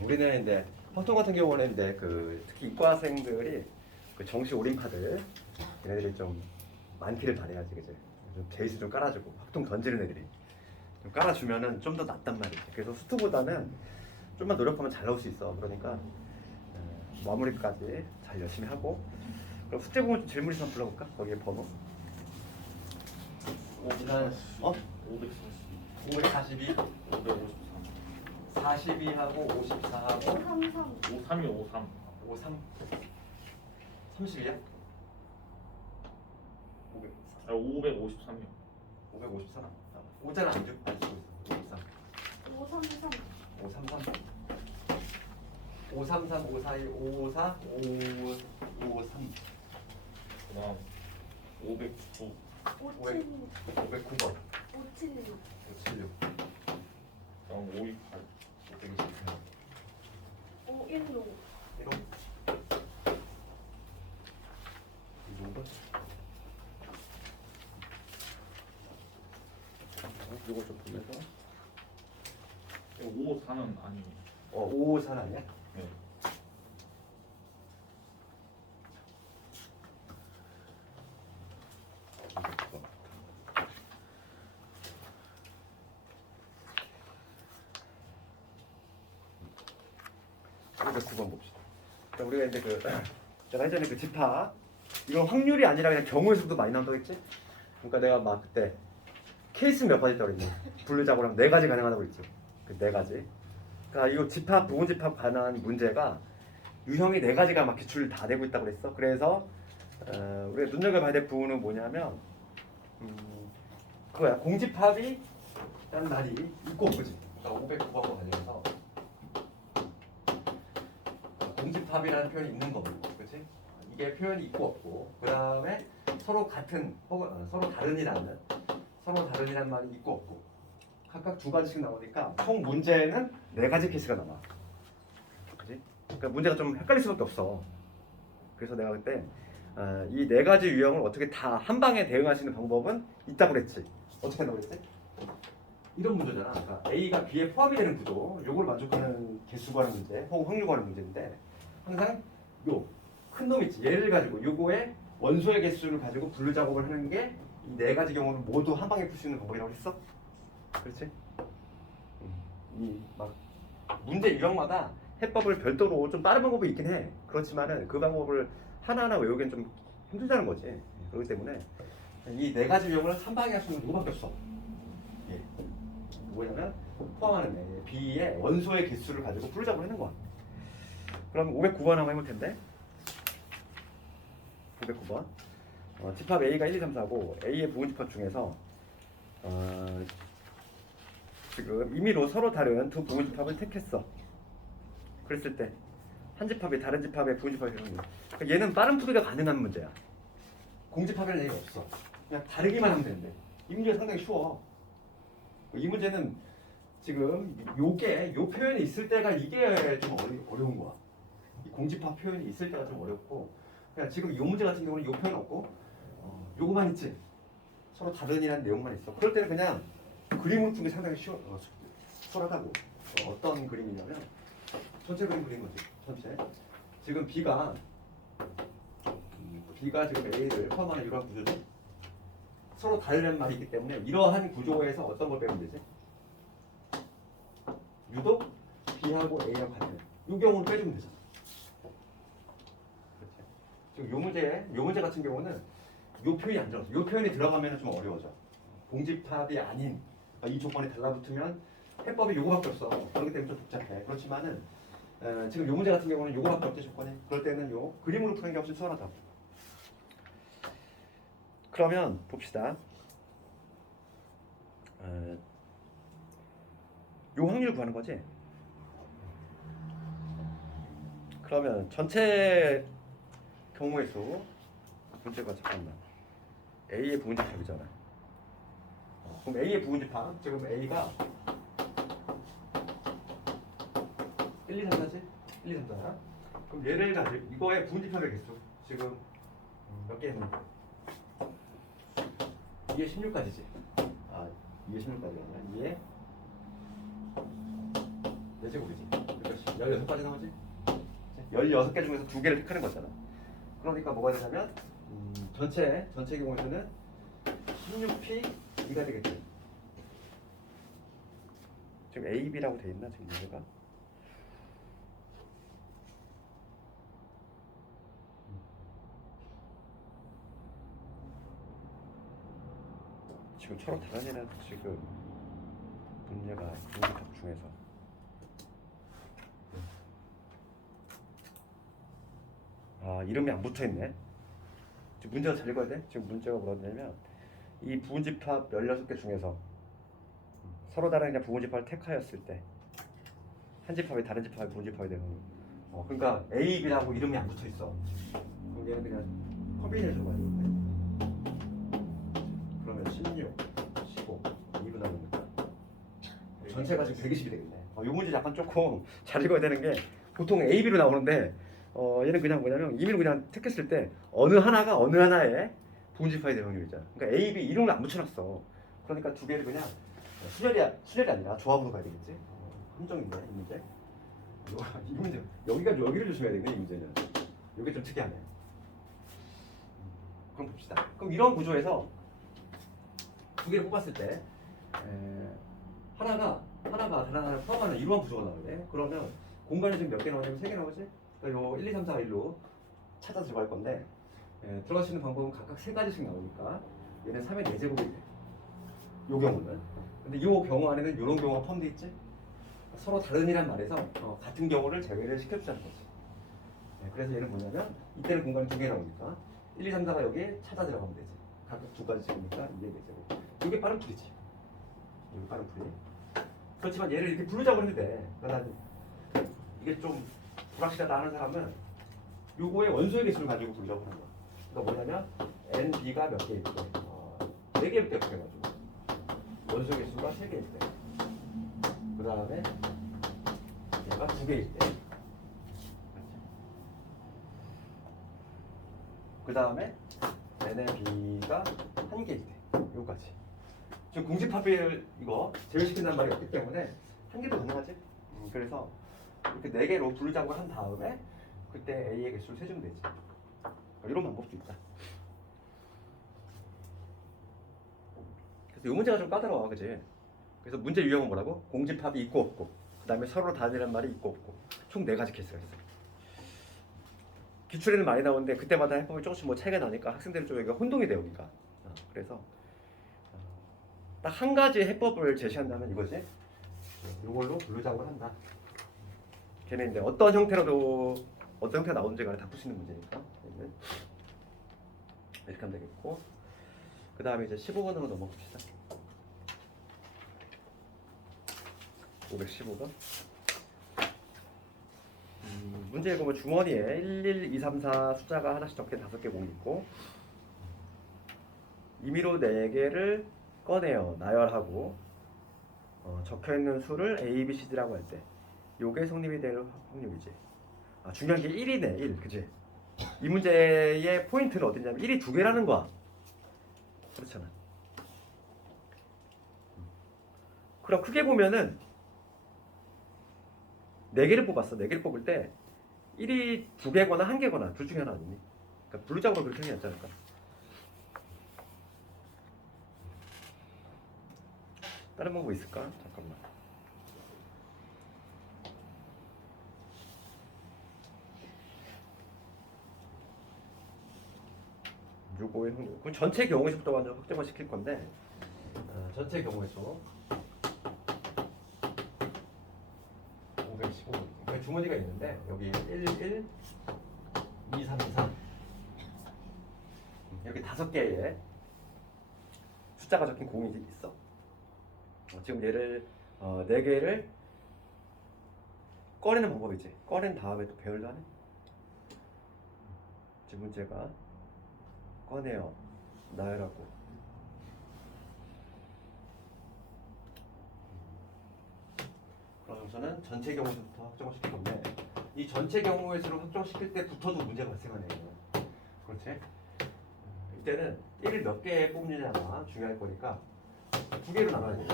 우리는 이제 보통 같은 경우는 이제 특히 이과생들이 정시 올인파들 얘네들이 좀 많기를 바래야지, 그지? 좀 베이스 좀 깔아주고 확통 던지는 애들이 좀 깔아주면은 좀 더 낫단 말이지. 그래서 수투보다는 좀만 노력하면 잘 나올 수 있어. 그러니까 마무리까지 잘 열심히 하고. 그럼 숙제 보면 좀 질문 있으면 불러볼까? 거기에 번호. 지난 542, 553 42하고 54하고 53이요 53 53, 30이야? 553이요 553. 5자는 안 쓰고 있어. 553. 533 533, 542, 554, 553. 그다음 509 576 509번. 576 576. 그다음 528 523. 516 이런. 이거 이거 좀 보면서. 554는 아니에요 554 아니야? 네. 우리가 9번 봅시다. 자, 우리가 이제 내가 예전에 집합 이건 확률이 아니라 그냥 경우의 수도 많이 나온다고 했지? 그러니까 내가 막 그때 케이스 몇 가지 있다고 그랬니? 분류작업하면 4가지 가능하다고 그랬지? 그 4가지. 그러니까 이거 집합, 부분 집합 관한 문제가 유형이 4가지가 막 기출 다 되고 있다고 그랬어. 그래서 우리가 눈여겨봐야 될 부분은 뭐냐면 그거야. 공집합이 라는 말이 있고 없지. 509번과 관련해서 공집합이라는 표현이 있는 거고, 그렇지? 이게 표현이 있고 없고, 그 다음에 서로 같은 혹은 서로 다른이라는 말이 있고 없고, 각각 2가지씩 나오니까 총 문제는 4가지 케이스가 나와. 그렇지? 그러니까 문제가 좀 헷갈릴 수밖에 없어. 그래서 내가 그때 이 4가지 유형을 어떻게 다 한 방에 대응할 수 있는 방법은 있다고 그랬지. 어떻게 한다고 그랬지? 이런 문제잖아. 그러니까 A가 B에 포함이 되는 구조, 요걸 만족하는 개수 구하는 문제, 혹은 확률 구하는 문제인데 항상 요 큰 놈 있지. 얘를 가지고 요거의 원소의 개수를 가지고 분류 작업을 하는 게 이 4가지 경우를 모두 한 방에 풀 수 있는 방법이라고 했어. 그렇지? 이 막 문제 유형마다 해법을 별도로 좀 다른 방법이 있긴 해. 그렇지만은 그 방법을 하나하나 외우기엔 좀 힘들다는 거지. 그렇기 때문에 이 4가지 유형을 한 방에 할 수 있는 이거밖에 없어. 예. 뭐냐면 포함하는 애, B의 원소의 개수를 가지고 분류 작업을 하는 거야. 그럼 509번 한번 해볼 텐데. 509번. 집합 A가 1, 2, 3, 4고 A의 부분 집합 중에서 지금 임의로 서로 다른 두 부분 집합을 택했어. 그랬을 때 한 집합이 다른 집합의 부분 집합이 되는 거야. 그러니까 얘는 빠른 풀이가 가능한 문제야. 공집합이라는 얘기가 없어. 그냥 다르기만 하면 되는데 이 문제가 상당히 쉬워. 이 문제는 지금 요 표현이 있을 때가 이게 좀 어려운 거야. 이 공집합 표현이 있을 때가 좀 어렵고, 그냥 지금 이 문제 같은 경우는 요 표현 없고 요거만 있지. 서로 다른이라는 내용만 있어. 그럴 때는 그냥 그림으로 푸는 게 상당히 수월하다고. 어떤 그림이냐면 전체 그림 그린 거지. 전체. 지금 B가 지금 A를 포함하는 이러한 구조죠. 서로 다르다는 말이 있기 때문에 이러한 구조에서 어떤 걸 빼면 되지? 유독 B하고 A하고 같은 이 경우는 빼주면 되잖아. 그렇지? 지금 요 문제 같은 경우는 요 표현이 안 들어가서 요 표현이 들어가면 좀 어려워져. 공집합이 아닌 이 조건이 달라붙으면 해법이 요거밖에 없어. 그렇기 때문에 좀 복잡해. 그렇지만은 지금 요 문제 같은 경우는 요거밖에 없지 조건이. 그럴 때는 요 그림으로 푸는 게 훨씬 수월하다고. 그러면 봅시다. 요 확률 구하는 거지. 그러면 전체 경우의 수 문제가 잠깐만 A의 부분 집합이잖아. 그럼 A의 부분 집합 지금 A가 1, 2, 3, 4지? 1, 2, 3, 4. 그럼 얘를 가지고 이거의 부분 집합의 개수 지금 몇 개 있는데? 2에 16까지지. 2에 16까지가 아니라 2에 4제곱이지. 그러니까 16가지 나오지? 16개 중에서 2개를 택하는 거잖아. 그러니까 뭐가 되냐면 전체 경우에서는 16P2가 되겠지. 지금 A, B라고 돼 있나 지금 문제가? 지금 서로 다른 애는 지금 문제가 공부탑 중에서 이름이 안 붙어있네. 지금 문제가 잘 읽어야 돼. 지금 문제가 뭐냐면 이 부분집합 16개 중에서 서로 다른 그냥 부분집합을 택하였을 때 한 집합이 다른 집합이 부분집합이 되는 그러니까 A, B라고 이름이 안 붙어있어. 그럼 얘는 그냥 커비네이션 가지고 그러면 16, 15, 2분 남으니까 전체가 지금 120이 되겠네. 이 문제 약간 조금 잘 읽어야 되는 게 보통 A, B로 나오는데 얘는 그냥 뭐냐면 이미를 그냥 택했을 때 어느 하나가 어느 하나의 부분집합이 되는 확률이잖아. 그러니까 A, B 이름을 안 붙여놨어. 그러니까 2개를 그냥 순열이 아니라 조합으로 가야 되겠지. 함정인데 이 문제. 이 문제 여기를 조심해야 되겠네. 이 문제는 여기 좀 특이하네. 그럼 봅시다. 그럼 이런 구조에서 2개를 뽑았을 때 하나가 다른 하나를 포함하는 이러한 구조가 나오네. 그러면 공간이 지금 몇 개 나오냐면 3개 나오지? 그러니까 요 1, 2, 3, 4, 1로 찾아서 들어갈 건데 들어갈 수 있는 방법은 각각 3가지씩 나오니까 얘는 3의 4제곱이 돼. 요 경우는. 근데 요 경우 안에는 이런 경우가 포함되어 있지? 서로 다른이란 말에서 같은 경우를 제외를 시켜주자는 거지. 그래서 얘는 뭐냐면 이때는 공간이 2개 나오니까 1, 2, 3, 4가 여기에 찾아 들어가면 되지. 각각 2가지씩이니까 이게 4제곱. 이게 빠른 풀이지. 이게 빠른 풀이. 그렇지만 얘를 이렇게 부르자고 해도 돼. 그러나 이게 좀 불확실하다 하는 사람은 요거의 원소의 개수를 가지고 부르자고 하는 거야. 그러니까 뭐냐면 n, b가 몇 개일 때? 4개일 때 그래가지고 원소의 개수가 3개일 때. 그 다음에 얘가 2개일 때. 그 다음에 n의 b가 1개일 때. 요까지. 지금 공집합을 이거 제외시킨다는 말이 없기 때문에 1개도 가능하지? 그래서 이렇게 4개로 부르자고 한 다음에 그때 A의 개수를 세주면 되지. 이런 방법도 있다. 그래서 이 문제가 좀 까다로워, 그치? 그래서 문제 유형은 뭐라고? 공집합이 있고 없고, 그 다음에 서로 다르다는 말이 있고 없고, 총 4가지 케이스가 있어. 기출에는 많이 나오는데 그때마다 해법이 조금씩 뭐 차이가 나니까 학생들이 좀 여기가 혼동이 돼요, 그러니까. 그래서 딱 한 가지 해법을 제시한다면 이거지. 이걸로 분류작업을 한다. 걔는 이제 어떤 형태가 나오는지 간에 다 풀 수 있는 문제니까 이렇게 하면 되겠고, 그 다음에 이제 15번으로 넘어갑시다. 515번. 문제에 보면 주머니에 1, 1, 2, 3, 4 숫자가 하나씩 적게 5개 공이 있고 임의로 4개를 꺼내어 나열하고 적혀있는 수를 A, B, C, D라고 할 때 요게 성립이 될 확률이지. 중요한 게 1이네. 1. 그치? 이 문제의 포인트는 어디냐면 1이 2개라는 거야. 그렇잖아. 그럼 크게 보면은 4개를 뽑았어. 4개를 뽑을 때 1이 2개거나 1개거나 둘 중에 하나 아니니? 그러니까 분류작업을 그렇게 하지 않을까? 다른 방법 있을까? 잠깐만. 요거의 확률. 그럼 전체 경우에서부터 먼저 확정을 시킬 건데 전체 경우에서 515. 여기 주머니가 있는데 여기 1, 1, 2, 3, 2, 3 여기 5개의 숫자가 적힌 공이 있어. 지금 얘를 4개를 꺼내는 방법이지. 꺼낸 다음에 또 배열도 하네. 지금 문제가 꺼내어 나열하고 그럼 우선은 전체 경우에서부터 확정을 시킬 건데 이 전체 경우에서를 확정시킬 때부터도 문제가 발생하네. 그렇지? 이때는 1을 몇 개 뽑느냐가 중요할 거니까 2개로 나눠야 돼.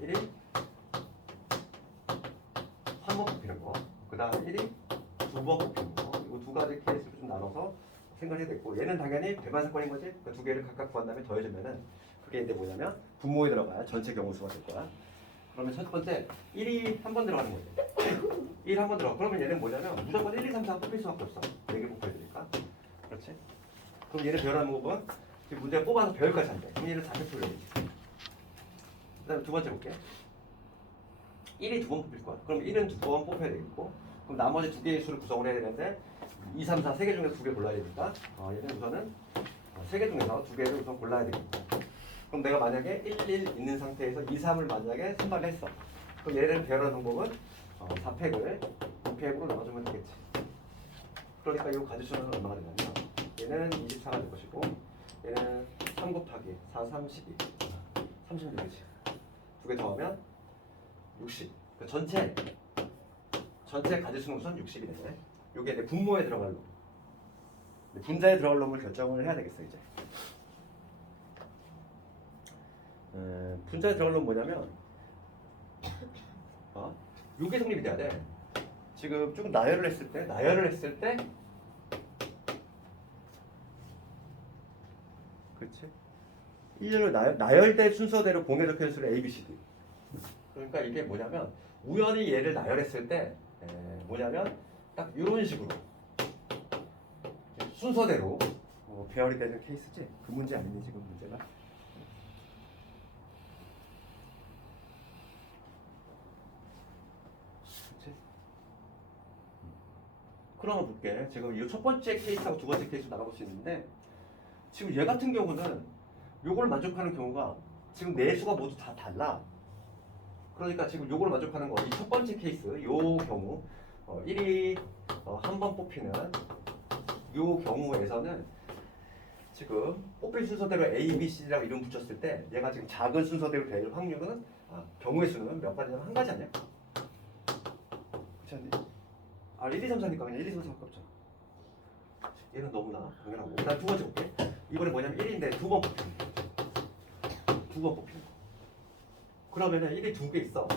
1이 번 뽑히는 거, 그 다음에 1이 두 번 뽑히는 거, 이거 두 가지 케이스로 좀 나눠서 생각해야 되고, 얘는 당연히 배만 사건인 거지. 그 두 개를 각각 구한 다음에 더해주면은 그게 이제 뭐냐면 분모에 들어가야 전체 경우수가 될 거야. 그러면 첫 번째 1이 한 번 들어가는 거지. 1 한 번 들어가. 그러면 얘는 뭐냐면 무조건 1, 2, 3, 4가 뽑힐 수밖에 없어. 4개 뽑혀야 되니까. 그렇지? 그럼 얘를 배열하는 부분 지금 문제가 뽑아서 배열까지 한대. 그럼 얘를 4팩토리얼 해야지. 그 다음에 두 번째 볼게. 1이 두 번 뽑힐 거야. 그럼 1은 두 번 뽑혀야 되겠고, 그럼 나머지 두 개의 수를 구성을 해야 되는데 2, 3, 4 세 개 중에서 두 개 골라야 되니까 얘는 우선은 세 개 중에서 두 개를 우선 골라야 되겠고, 그럼 내가 만약에 1, 1 있는 상태에서 2, 3을 만약에 선발을 했어. 그럼 얘를 배열하는 방법은 4팩을 2팩으로 나눠주면 되겠지. 그러니까 이 가지수는 얼마가 되냐면 얘는 24가 될 것이고, 얘는 3 곱하기 4, 32 36이지. 두 개 더하면 60. 그 전체 가지수는 우선 60이 되네. 요게 이제 분모에 들어갈 놈. 분자에 들어갈 놈을 결정을 해야 되겠어 이제. 분자에 들어갈 놈 뭐냐면 요게 성립이 돼야 돼. 지금 쭉 나열을 했을 때 그렇지? 1년을 나열된 순서대로 공개 적혀있는 수를 A, B, C, D. 그러니까 이게 뭐냐면 우연히 얘를 나열했을 때 뭐냐면 딱 이런 식으로 순서대로 배열이 되는 케이스지. 그 문제 아니니 지금 문제가. 그렇지? 그러면 볼게. 지금 이 첫 번째 케이스하고 두 번째 케이스 나가볼 수 있는데, 지금 얘 같은 경우는 요걸 만족하는 경우가 지금 네 수가 모두 다 달라. 그러니까 지금 요걸 만족하는 거, 이 첫 번째 케이스, 요 경우 1이 한 번 뽑히는 요 경우에서는 지금 뽑힐 순서대로 A, B, C라고 이름 붙였을 때 얘가 지금 작은 순서대로 될 확률은 경우의 수는 몇 가지냐면 한 가지 아니야? 그렇지 않니? 1, 2, 3, 4니까 그냥 1, 2, 3, 4밖에 없잖아. 얘는 너무나 당연하고. 그 다음 두 번째 볼게. 이번에 뭐냐면 1인데 두 번 뽑히는 거. 두 번 뽑히는 거. 그러면은 1이 두 개 있어.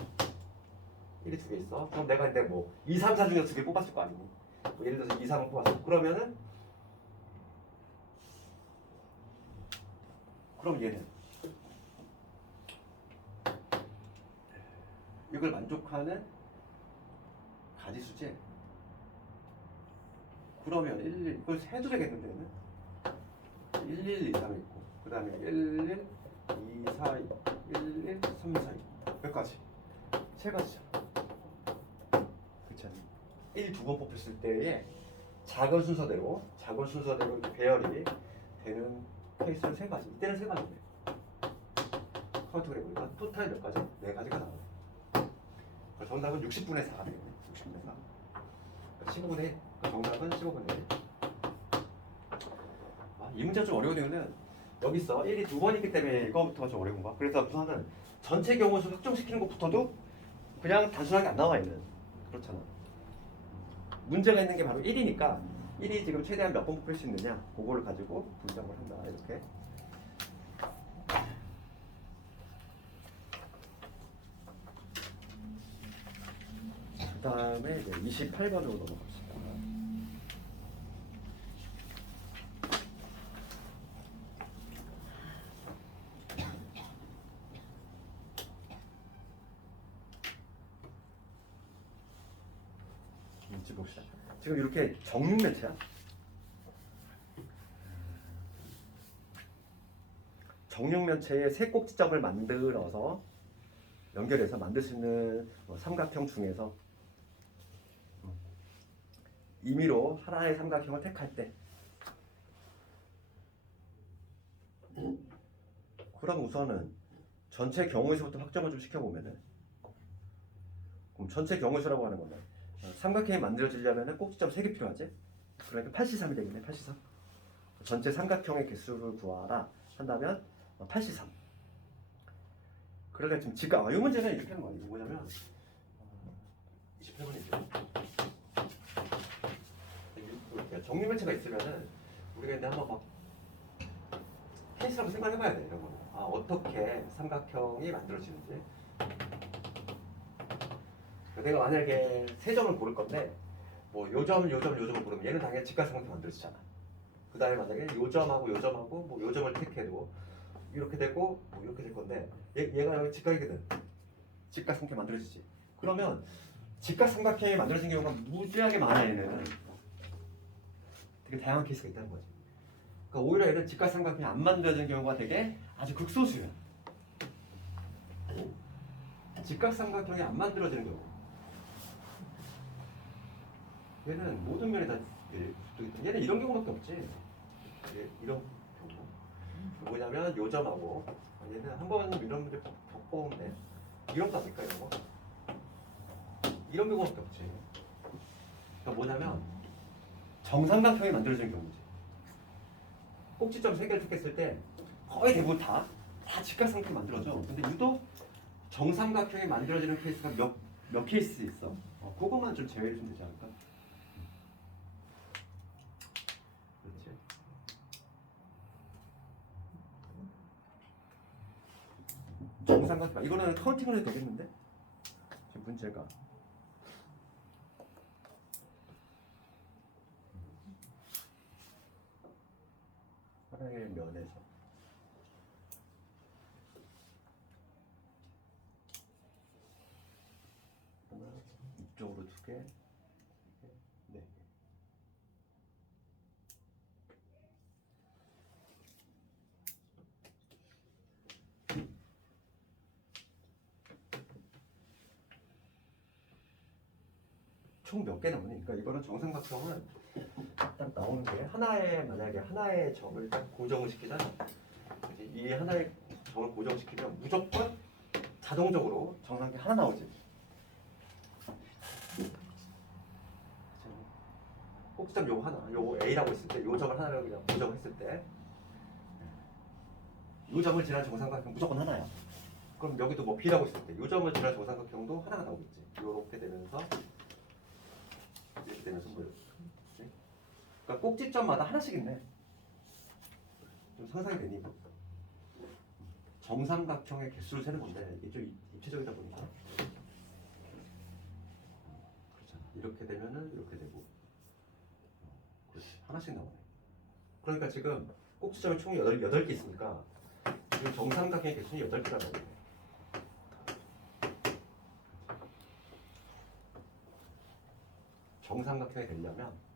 1이 두 개 있어. 그럼 내가 근데 뭐 2, 3, 4 중에서 두 개 뽑았을 거 아니니? 뭐 예를 들어서 2, 3을 뽑았어. 그러면은 그럼 얘는 이걸 만족하는 가지수지. 그러면 1, 1 이걸 세도 되겠는데 얘는 1, 1, 2, 3 있고, 그 다음에 1, 1, 2, 4, 1, 1, 3, 4 있고. 몇 가지? 세 가지잖아. 그렇지 않니? 1, 두 번 뽑혔을 때에 작은 순서대로 이렇게 배열이 되는 케이스는 세 가지. 이때는 세 가지네. 카운트를 해보니까 토탈 몇 가지? 네 가지가 나오네. 정답은 60분의 4가 되겠네. 60분의 4. 15분의 1. 정답은 15분의 1. 이 문제가 좀 어려운 이유는 여기 있어. 1이 두 번 있기 때문에 이거부터가 좀 어려운 거야. 그래서 우선은 전체 경우수 확정시키는 것부터도 그냥 단순하게 안 나와 있는. 그렇잖아. 문제가 있는 게 바로 1이니까 1이 지금 최대한 몇 번 뽑힐 수 있느냐, 그거를 가지고 분석을 한다. 이렇게. 그 다음에 이제 28번으로 넘어갑시다. 문제 봅시다. 지금 이렇게 정육면체야. 정육면체의 세 꼭지점을 만들어서 연결해서 만들 수 있는 삼각형 중에서 임의로 하나의 삼각형을 택할 때, 그럼 우선은 전체 경우에서부터 확정을 좀 시켜보면은, 그럼 전체 경우수라고 하는 거는 삼각형이 만들어지려면 꼭지점 3개 필요하지? 그러니까 8C3이 되겠네. 8C3. 전체 삼각형의 개수를 구하라 한다면 8C3. 그러니까 지금 이 문제는 이렇게 하는 거야. 이게 뭐냐면 28번이죠. 정육면체가 있으면은 우리가 이제 한번 막 케이스라고 생각해봐야 돼. 이런 거는 어떻게 삼각형이 만들어지는지. 내가 만약에 세 점을 고를 건데 뭐 요점을 고르면 얘는 당연히 직각삼각형 만들어지잖아. 그 다음에 만약에 요점하고 뭐 요점을 택해도 이렇게 되고 뭐 이렇게 될 건데 얘가 여기 직각이거든. 직각삼각형 만들어지지. 그러면 직각삼각형이 만들어진 경우가 무지하게 많아. 얘는 되게 다양한 케이스가 있다는 거지. 그러니까 오히려 얘는 직각삼각형이 안 만들어진 경우가 되게 아주 극소수야. 직각삼각형이 안 만들어지는 경우. 얘는 모든 면에 다 얘는 이런 경우밖에 없지. 이런 경우. 뭐냐면 요점하고 얘는 한번 이런 문제 겪어보면 돼. 이런 거 아닐까 이런 거? 이런 경우밖에 없지. 그러니까 뭐냐면 정삼각형이 만들어지는 경우지. 꼭지점 세 개를 택했을 때 거의 대부분 다 직각삼각형이 만들어져. 근데 유독 정삼각형이 만들어지는 케이스가 몇 케이스 있어. 그것만 좀 제외해 주면 되지 않을까? 그렇지. 정삼각형 이거는 카운팅을 해도 되겠는데? 지금 문제가 하나의 면에서 하나 이쪽으로 두 개, 네 개. 총 몇 개 나오니? 그러니까 이거는 정삼각형은 딱 나오는 게 하나의 만약에 하나의 점을 딱 고정을 시키잖아. 그치? 이 하나의 점을 고정시키면 무조건 자동적으로 정삼각형 하나 나오지. 꼭지점 요거 하나, 요거 A라고 했을 때, 요 점을 하나라고 그냥 고정했을 때, 요 점을 지난 정삼각형 무조건 하나야. 그럼 여기도 뭐 B라고 했을 때, 요 점을 지난 정삼각형도 하나가 나오겠지. 요렇게 되면서 이렇게 되면서 뭐 그러니까 꼭지점마다 하나씩 있네. 좀 상상이 되니? 정삼각형의 개수를 세는 건데 이게 좀 입체적이다 보니까 그렇잖아. 이렇게 되면은 이렇게 되고 그렇지. 하나씩 나오네. 그러니까 지금 꼭지점이 총 8개 있으니까 지금 정삼각형의 개수는 8개가 나오네. 정삼각형이 되려면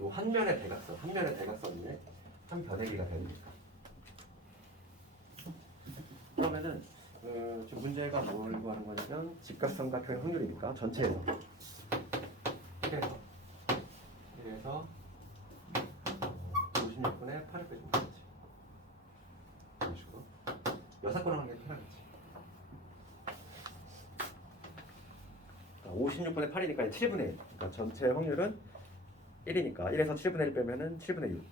요 한 면의 대각선이 한 변의 길이가 되니까. 그러면은 지금 문제가 뭘 구하는 거냐면 직각삼각형의 확률이니까 전체에서 그래서 56분의 8을 빼주면 되지. 이런 식으로 6건을 하는 게 편하겠지. 56분의 8이니까 7분의 1. 그러니까 전체 확률은 1이니까 1에서 7분의 1 빼면은 7분의 6.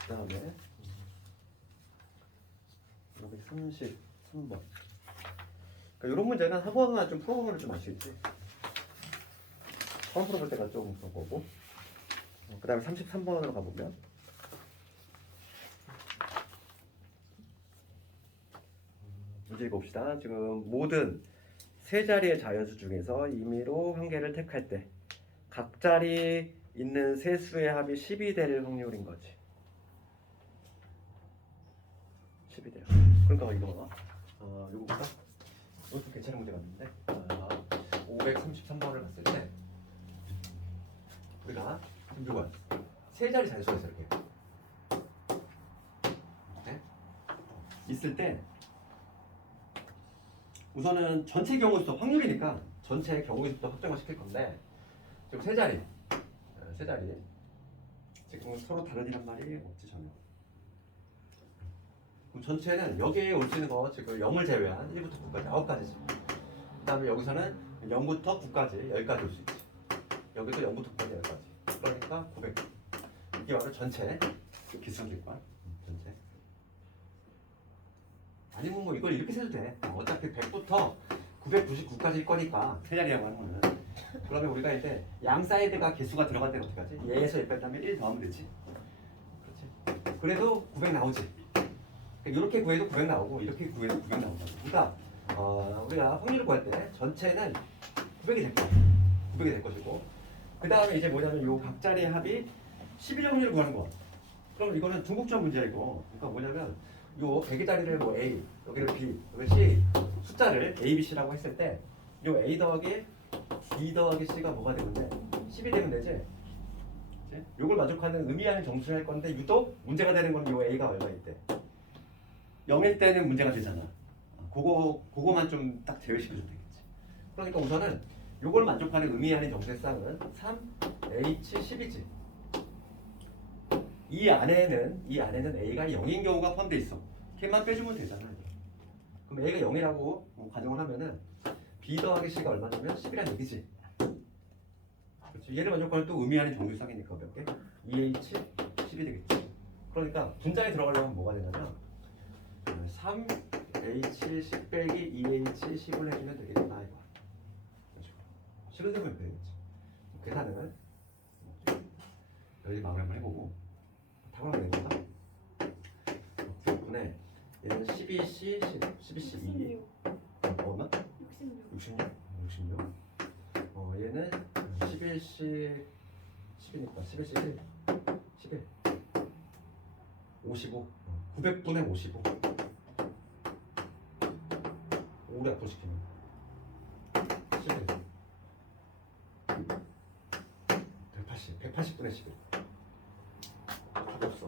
그 다음에 233번. 그러니까 이런 문제는 한 번만 좀 풀어보면 좀 아시겠지. 처음 풀어볼 때가 좀 그런 거고. 그 다음에 33번으로 가보면 문제 봅시다. 지금 모든 세 자리의 자연수 중에서 임의로 한 개를 택할 때 각 자리 있는 세 수의 합이 10이 될 확률인 거지. 10이 돼요. 그러니까 이거 이거 볼까? 이것도 괜찮은 문제가 있는데 533번을 봤을 때 우리가 지금 이거야. 세 자리 자연수가 있어 이렇게. 네? 있을 때 우선은 전체 경우수도 확률이니까 전체 경우수도 확정을 시킬 건데 지금 세 자리 지금 서로 다르니란 말이 없지 전혀. 그럼 전체는 여기에 올 수 있는 거 지금 0을 제외한 1부터 9까지 9가지지. 그 다음에 여기서는 0부터 9까지 10가지 올 수 있지. 여기도 0부터 9까지 10가지. 그러니까 900. 이게 바로 전체 기수성객관 전체. 아니면 뭐 이걸 이렇게 세도 돼. 어차피 100부터 999까지일 거니까 세 자리라고 하는 거는. 그러면 우리가 이제 양 사이드가 개수가 들어갈 때는 어떻게 하지? 얘에서 1 뺀다면 1 더하면 되지. 그렇지? 그래도 900 나오지. 이렇게 구해도 900 나오고 이렇게 구해도 900 나온다. 그러니까 우리가 확률을 구할 때 전체는 900이 될 거야. 900이 될 것이고 그 다음에 이제 뭐냐면 요 각자리의 합이 11의 확률을 구하는 거야. 그럼 이거는 중복점 문제이고 그러니까 뭐냐면 요 100의 자리를 뭐 A, 여기를 B, 여기 C 숫자를 A, B, C라고 했을 때 요 A 더하기 B 더하기 C가 뭐가 되는데 10이 되면 되지. 그치? 요걸 만족하는 의미하는 정수를 할 건데 유독 문제가 되는 건 요 A가 얼마일 때 0일 때는 문제가 되잖아. 그거만 좀 딱 제외시켜주면 되겠지. 그러니까 우선은 요걸 만족하는 의미하는 정수의 쌍은 3H10이지. 이 안에는 A가 0인 경우가 포함되어 있어. 걔만 빼주면 되잖아. 이제. 그럼 A가 0이라고 가정을 하면은 B 더하기 C가 얼마냐면 10이란 얘기지. 그렇지. 얘를 만족하는 또 의미하는 정수쌍이니까 몇 개? 2H10이 되겠지. 그러니까 분자에 들어가려면 뭐가 되냐면 3H10 빼기 2H10을 해주면 되겠다 이거. 식은세분 되겠지. 계산은 여기 마무리 한번 해보고 답을 한번 내볼까? 9분에 얘는 12C 12C 2 얼마? 66. 66. 얘는 11C 10이니까 11C 1 11 55 900분의 55 5를 약분 시키면 11 180분의 11 답이 없어.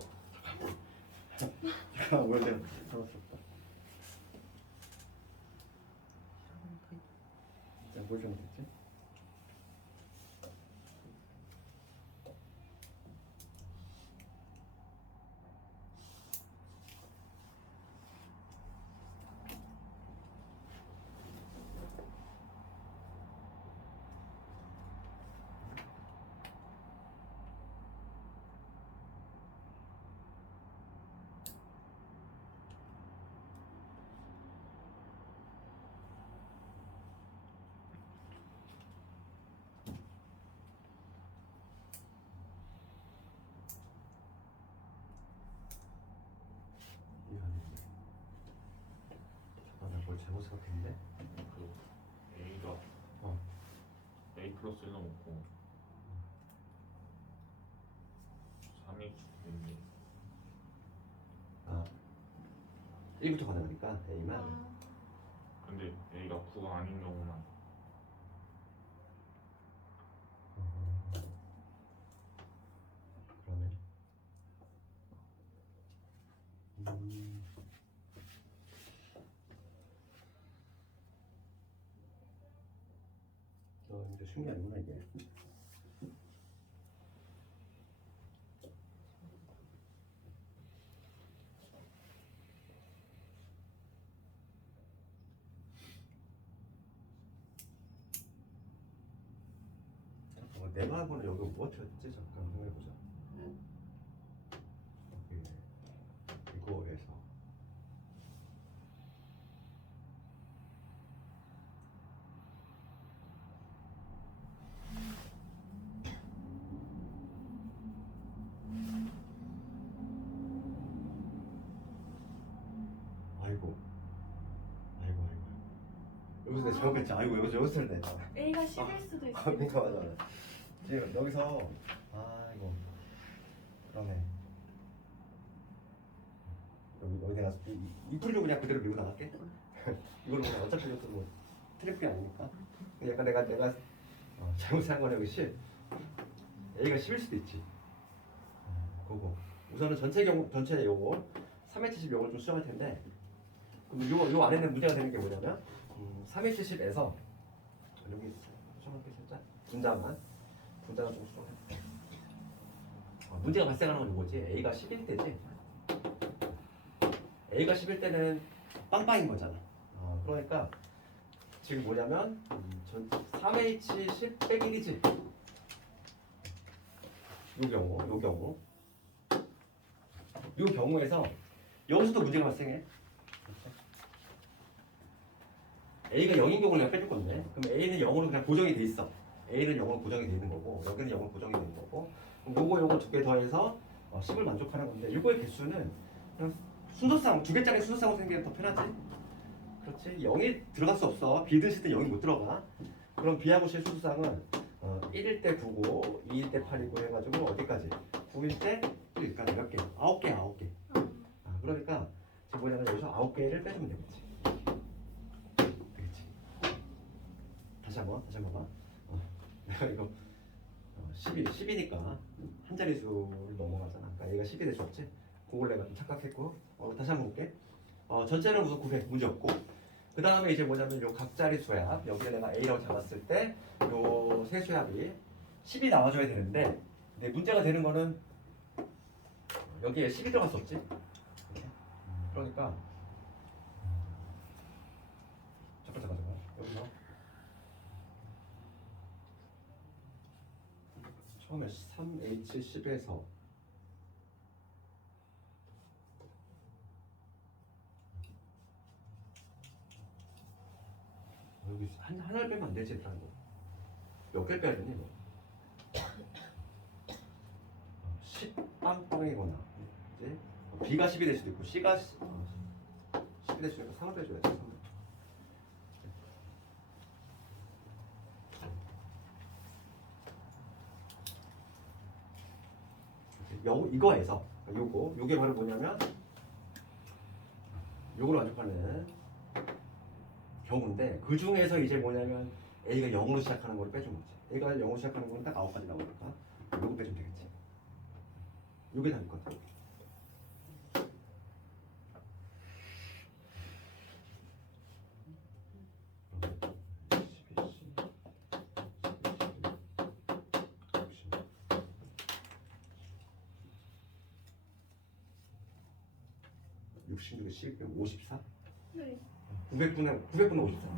내가 원래 잡았었다. 뭘 잘못했지? 잠깐만 뭘 잘못 생각했는데? 그 A가 A 플러스 1 넣고 3H 있는데 1부터 가능하니까 A만 아, 근데 A가 9가 아닌 경우만 그러네. 이제 쉬운 게 아니구나 이게. 잠깐만 내가하고는 여기 뭐 쳤지? 잠깐 해보자. 이거에서 아이고 여기서 내가 잘못했지. 아이고 여기서 내가 A가 10일 수도 있어. 그러니까 맞아. 지금 여기서 이거 그러네. 여기 내가 이 풀로 그냥 그대로 밀고 나갈게. 이걸로 그냥 어차피 이것도 뭐 트래픽이 아니니까. 약간 내가 잘못한 거는 여기 10. A가 10일 수도 있지. 그거. 우선은 전체 요거 3H10 요걸 좀 수정할 텐데. 그럼 요 안에는 문제가 되는 게 뭐냐면 3H10에서 여기 수정할게 살짝. 분자만 좀 수정할게. 문제가 발생하는 건 이거지. A가 10일 때지. A가 10일 때는 빵빵인 거잖아. 그러니까 지금 뭐냐면 3H10 빼기 1이지. 요 경우에서 여기서도 문제가 발생해. A가 0인 경우를 내가 빼줄 건데 그럼 A는 0으로 그냥 고정이 돼 있어. A는 0으로 고정이 돼 있는 거고 여기는 0으로 고정이 돼 있는 거고 그럼 요거 두 개 더해서 10을 만족하는 건데 이거의 개수는 그냥 순서상 두 개짜리 순서상으로 생기면 더 편하지. 그렇지. 0이 들어갈 수 없어. B든 C든 0이 못 들어가. 그럼 B하고 C의 순서상은 1일 때 9고 2일 때 8이고 해가지고 어디까지? 9일 때 1일까지 몇 개? 9개, 9개. 그러니까 지금 뭐냐면 여기서 9개를 빼주면 되겠지. 되겠지. 다시 한번 봐. 내가 이거 10이니까 한 자리 수를 넘어가잖아. 그러니까 얘가 10이 될 수 없지. 그걸 내가 좀 착각했고. 다시 한번 볼게. 전체는 우선 900 문제 없고. 그 다음에 이제 뭐냐면 요 각자리 수합 여기에 내가 A라고 잡았을 때 요 세 수합이 10이 나와줘야 되는데 근데 문제가 되는 거는 여기에 10이 들어갈 수 없지. 이렇게. 그러니까 잠깐 여기서 처음에 3H10에서 여기 하나를 빼면 안 되지 얘들아. 몇 개 빼야 되니 뭐. 10 빵빵이거나 이제 B가 10이 될 수도 있고 C가 10이 될 수도 있고 3을 빼줘야 돼. 3을. 이거에서 요게 바로 뭐냐면 요걸 만족하는 경우인데 그 중에서 이제 뭐냐면 A가 0으로 시작하는 걸 빼주면 되지. A가 0으로 시작하는 건 딱 9가지 나오니까 요거 빼주면 되겠지. 요게 답일 것 같아. (66에 12, 54) 네. 900분의 54.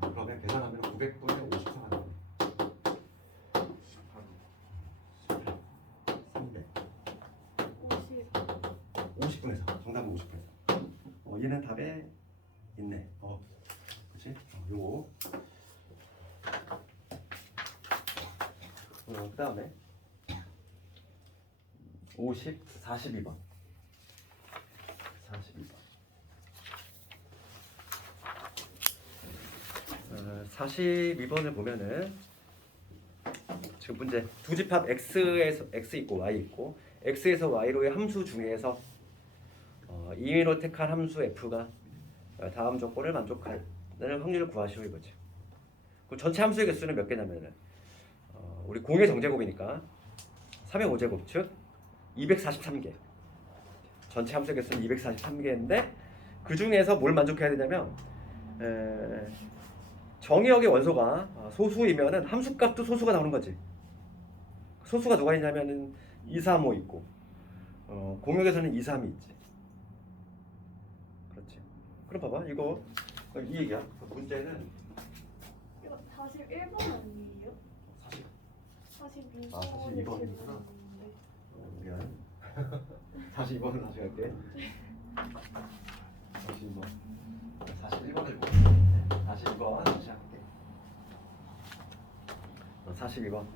그러면 계산하면 900분의 54가 나오네. 300. 50분의 4. 정답은 50분의 4. 얘는 답에 있네. 그렇지? 요거. 그 다음에 42번. 42번을 보면은 지금 문제 두 집합 x에서 x 있고 y 있고 x에서 y로의 함수 중에서 임의로 택한 함수 f가 다음 조건을 만족하는 확률을 구하시오 이거지. 그 전체 함수의 개수는 몇 개냐면은 우리 공의 정제곱이니까 3의 5제곱 즉 243개. 전체 함수의 개수는 243개인데 그 중에서 뭘 만족해야 되냐면 정의역의 원소가 소수이면은 함수값도 소수가 나오는 거지. 소수가 누가 있냐면은 2, 3, 5 있고 공역에서는 2, 3이 있지. 그렇지. 그럼 봐봐 이거 이 얘기야. 문제는 이거 41번 아니에요? 40. 42번. 42번이구나. 미안. 42번을 다시 갈게. 42번. 41번을 볼게. 42번 다시 할게. 42번.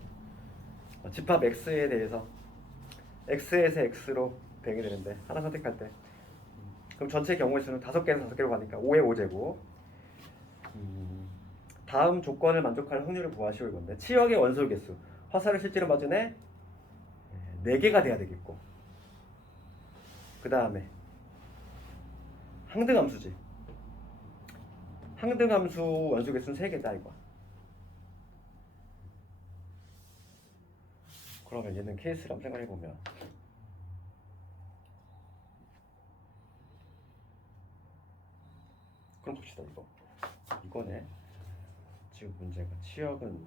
집합 x에 대해서 x에서 x로 배경이 되는데 하나 선택할 때 그럼 전체 경우의 수는 5개에서 5개로 가니까 5의 5제곱. 다음 조건을 만족할 확률을 구하시오 이건데 치역의 원소 개수 화살을 실제로 맞은 애 4개가 돼야 되겠고 그 다음에 항등함수지. 항등함수 원소 개수는 3개다 이거. 그러면 얘는 케이스를 한번 생각해보면 그럼 봅시다 이거네. 지금 문제가 치역은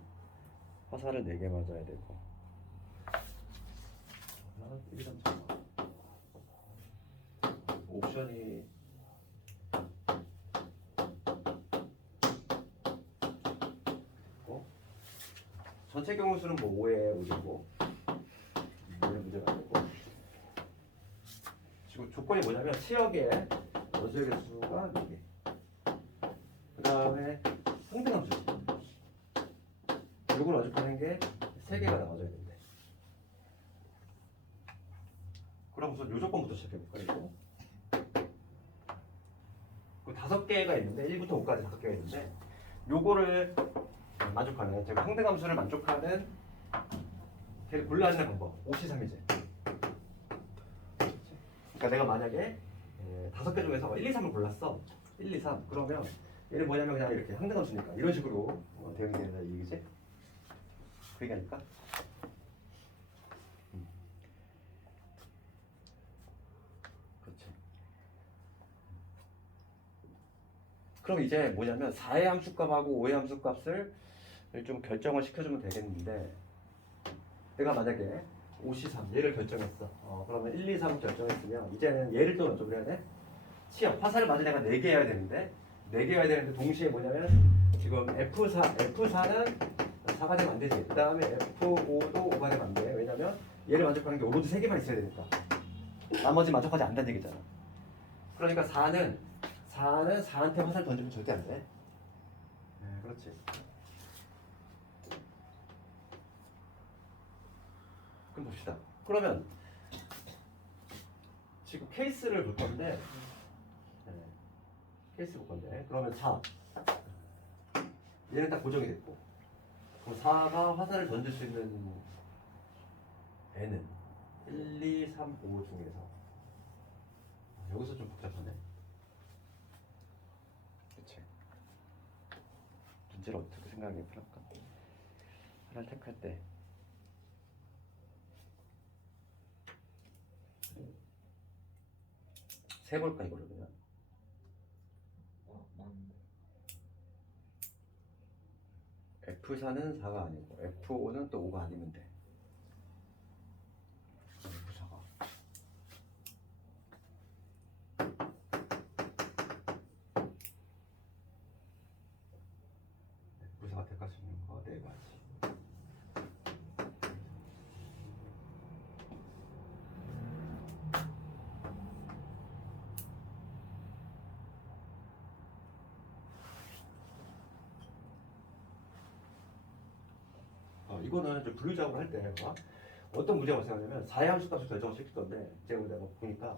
화살을 4개 맞아야 되고 1, 2, 3, 4 옵션이 전체 경우 수는 뭐 5에 5고 문제가 안 되고 지금 조건이 뭐냐면 치역의 원소의 개수가 4개 그 다음에 상등함수지. 요걸 만족하는 게 3개가 나와줘야 된대. 그럼 우선 요 조건부터 시작해볼까 이거. 그 5개가 있는데 1부터 5까지 5개가 있는데 요거를 만족하는 제가 항등함수를 만족하는 걔를 골라내는 방법 5C3이제. 그러니까 내가 만약에 5개 중에서 1, 2, 3을 골랐어. 1, 2, 3 그러면 얘는 뭐냐면 그냥 이렇게 항등함수니까 이런 식으로 대응이 된다 이거지? 그 얘기 아닐까? 그렇지. 그럼 이제 뭐냐면 4의 함수값하고 5의 함수값을 좀 결정을 시켜주면 되겠는데 내가 만약에 5C3 얘를 결정했어. 그러면 1, 2, 3을 결정했으면 이제는 얘를 또 먼저 그래야 돼? 치역 화살을 맞은 애가 4개여야 되는데 4개여야 되는데 동시에 뭐냐면 지금 F4는 4가 되면 안 되지. 그 다음에 F5도 5가 되면 안 돼. 왜냐면 얘를 만족하는 게 오로지 3개만 있어야 되니까. 나머지 만족하지 않는다는 얘기잖아. 그러니까 4는 4한테 화살 던지면 절대 안 돼. 네, 그렇지. 그럼 봅시다. 그러면 지금 케이스를 볼 건데 케이스 볼 건데 그러면 4 얘는 딱 고정이 됐고 그럼 4가 화살을 던질 수 있는 N은 1, 2, 3, 5 중에서 여기서 좀 복잡하네. 그치. 문제를 어떻게 생각해 볼까? 하나를 택할 때 세볼까 이거를 그냥 F4는 4가 아니고 F5는 또 5가 아니면 돼. F4가 F4가 택할 수 있는 거 4가지. 이거는 좀 분류작업을 할 때 어떤 문제가 발생하냐면 4의 함수값을 결정을 시킬 건데 제가 보니까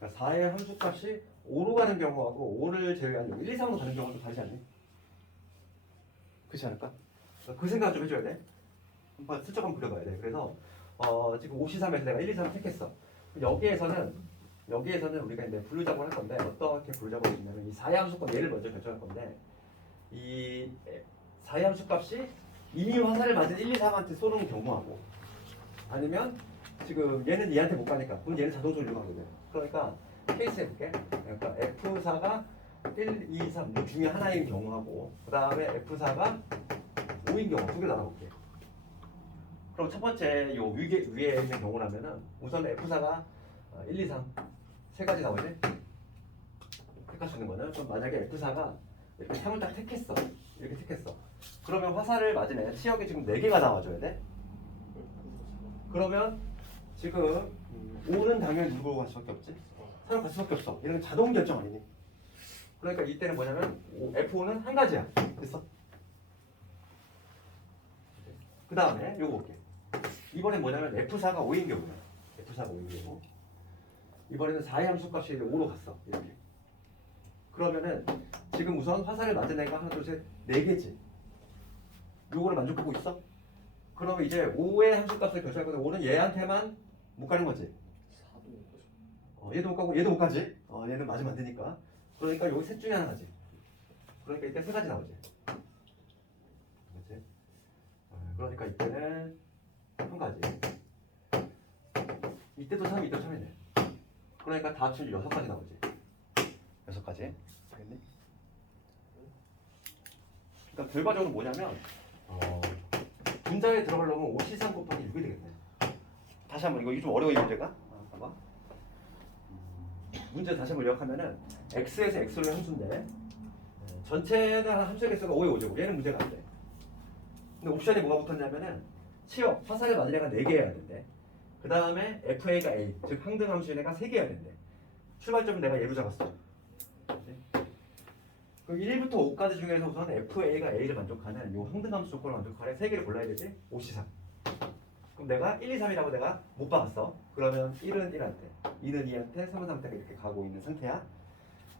4의 함수값이 5로 가는 경우하고 5를 제외한 1, 2, 3으로 가는 경우는 좀 다르지 않니? 그렇지 않을까? 그 생각 좀 해줘야 돼. 한번 슬쩍 한번 그려봐야 돼. 그래서 지금 5C3에서 내가 1, 2, 3을 택했어. 여기에서는 우리가 이제 분류작업을 할 건데 어떻게 분류작업을 하냐면 이 4의 함수값 얘를 먼저 결정할 건데 이 4의 함수값이 이미 화살을 맞은 1, 2, 3한테 쏘는 경우하고 아니면 지금 얘는 얘한테 못 가니까 그럼 얘는 자동적으로 이용하거든. 그러니까 케이스 해볼게. 그러니까 F4가 1, 2, 3 중에 하나인 경우하고 그 다음에 F4가 5인 경우 두 개 나눠볼게. 그럼 첫 번째 요 위에 있는 경우라면은 우선 F4가 1, 2, 3 세 가지 나오지? 택할 수 있는 거는 그럼 만약에 F4가 이렇게 3을 딱 택했어. 이렇게 택했어. 그러면 화살을 맞은 애 치역이 지금 4개가 나와줘야 돼. 그러면 지금 5는 당연히 누구로 갈 수밖에 없지? 3을 갈 수밖에 없어. 이런 자동 결정 아니니? 그러니까 이때는 뭐냐면 F5는 한 가지야. 됐어? 그 다음에 요거 볼게. 이번엔 뭐냐면 F4가 5인 경우야. F4가 5인 경우. 이번에는 4의 함수값이 5로 갔어. 이렇게. 그러면은 지금 우선 화살을 맞은 애가 하나, 둘, 셋, 4개지. 요거를 만족하고 있어? 그러면 이제 5의 함수값을 결정할 건데 5는 얘한테만 못 가는 거지. 얘도 못 가고 얘도 못 가지. 얘는 맞으면 안 되니까. 그러니까 여기 셋 중에 하나지. 그러니까 이때 3가지 나오지. 그렇지? 그러니까 이때는 한 가지. 이때도 3, 이때도 3이네. 그러니까 다 합치면 6가지 나오지. 6가지. 알겠니? 그러니까 결과적으로 뭐냐면 분자에 들어가려면 5C3 곱하기 6이 되겠네. 다시 한번 이거 좀 어려워 이 문제가. 봐봐. 문제 다시 한번 요약하면은 x에서 x로 함수인데 전체는 함수의 개수가 5의 5제곱. 얘는 문제가 안 돼. 근데 옵션에 뭐가 붙었냐면은 치역 화살에 맞은 애가 4개여야 된대. 그 다음에 FA가 A, 즉 항등함수인 애가 3개여야 된대. 출발점은 내가 얘로 잡았어. 그럼 1부터 5까지 중에서 우선 FA가 A를 만족하는 요 항등함수 조건을 만족하는 3개를 골라야 되지? 5C3. 그럼 그럼 내가 1, 2, 3이라고 내가 못 박았어. 그러면 1은 1한테, 2는 2한테, 3은 3한테 이렇게 가고 있는 상태야.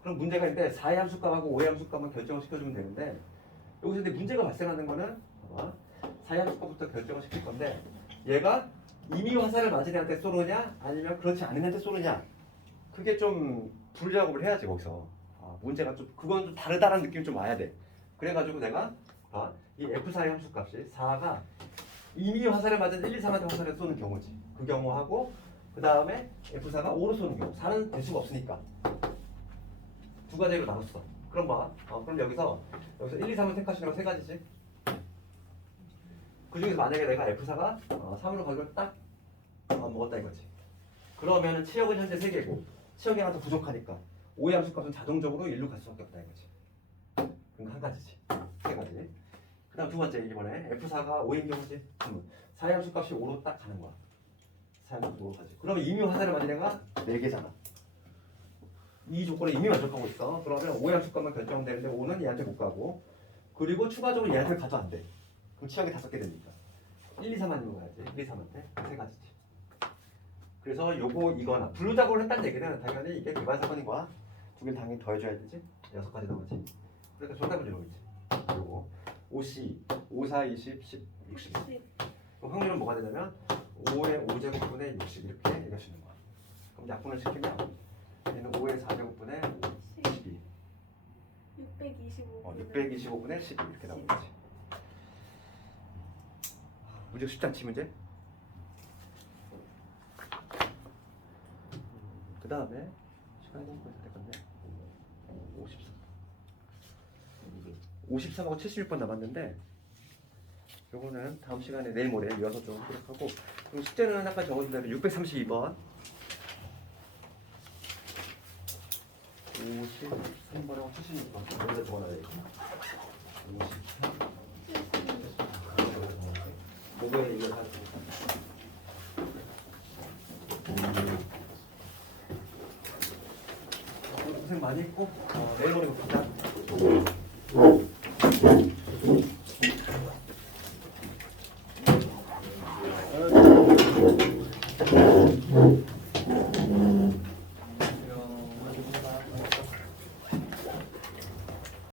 그럼 문제가 있는데 4의 함수값하고 5의 함수값만 결정을 시켜주면 되는데 여기서 근데 문제가 발생하는 거는 봐봐. 4의 함수값부터 결정을 시킬 건데 얘가 이미 화살을 맞은 애한테 쏘느냐 아니면 그렇지 않은 애한테 쏘느냐 그게 좀 분리작업을 해야지 거기서. 문제가 좀 그건 좀 다르다라는 느낌이 좀 와야 돼. 그래가지고 내가 이 F4의 함수값이 4가 이미 화살을 맞은 1, 2, 3한테 화살을 쏘는 경우지. 그 경우하고 그 다음에 F4가 5로 쏘는 경우 4는 될 수가 없으니까 두 가지로 나눴어. 그럼 봐. 그럼 여기서 1, 2, 3을 택하시는 거 세 가지지. 그 중에서 만약에 내가 F4가 3으로 가기로 딱 먹었다 이거지. 그러면은 치역은 현재 3개고 치역이 하나 더 부족하니까 5의 함수값은 자동적으로 1로 갈 수밖에 없다 이거지. 그럼 한 가지지. 세 가지. 그 다음 두 번째 이번에 F4가 5인 경우지. 4의 함수값이 5로 딱 가는 거야. 4의 함수 5로 가지. 그러면 이미 화살을 맞은 애가 4개잖아. 이 조건에 이미 만족하고 있어. 그러면 5의 함수값만 결정되는데 5는 얘한테 못 가고 그리고 추가적으로 얘한테 가도 안 돼. 그럼 치역이 5개 되니까 1, 2, 3만 가야지. 1, 2, 3한테 세 가지지. 그래서 요거 이거나 분류 작업을 했다는 얘기는 당연히 이게 개발 사건인 거야. 두 개를 당연히 더해줘야 되지. 6가지 나머지. 그러니까 정답은 이러겠지. 요거 5C, 5, 4, 20, 10, 60. 그럼 확률은 뭐가 되냐면 5의 5제곱분의 60 이렇게 얘기할 수 있는 거야. 그럼 약분을 시키면 얘는 5의 4제곱분의 12. 625분의 12 이렇게 나오겠지. 문제 쉽지 않지 문제? 그 다음에 시간이 너무 많이 될 건데 53하고 76번 남았는데 요거는 다음 시간에 내일 모레 이어서 좀 하도록 하고 그리고 숙제는 아까 적어준 대로 632번 53번하고 76번 여기다 적어놔야 되겠구나. 53 목요일에 이걸 하고 고생 많이 했고 내일 모레 봅시다.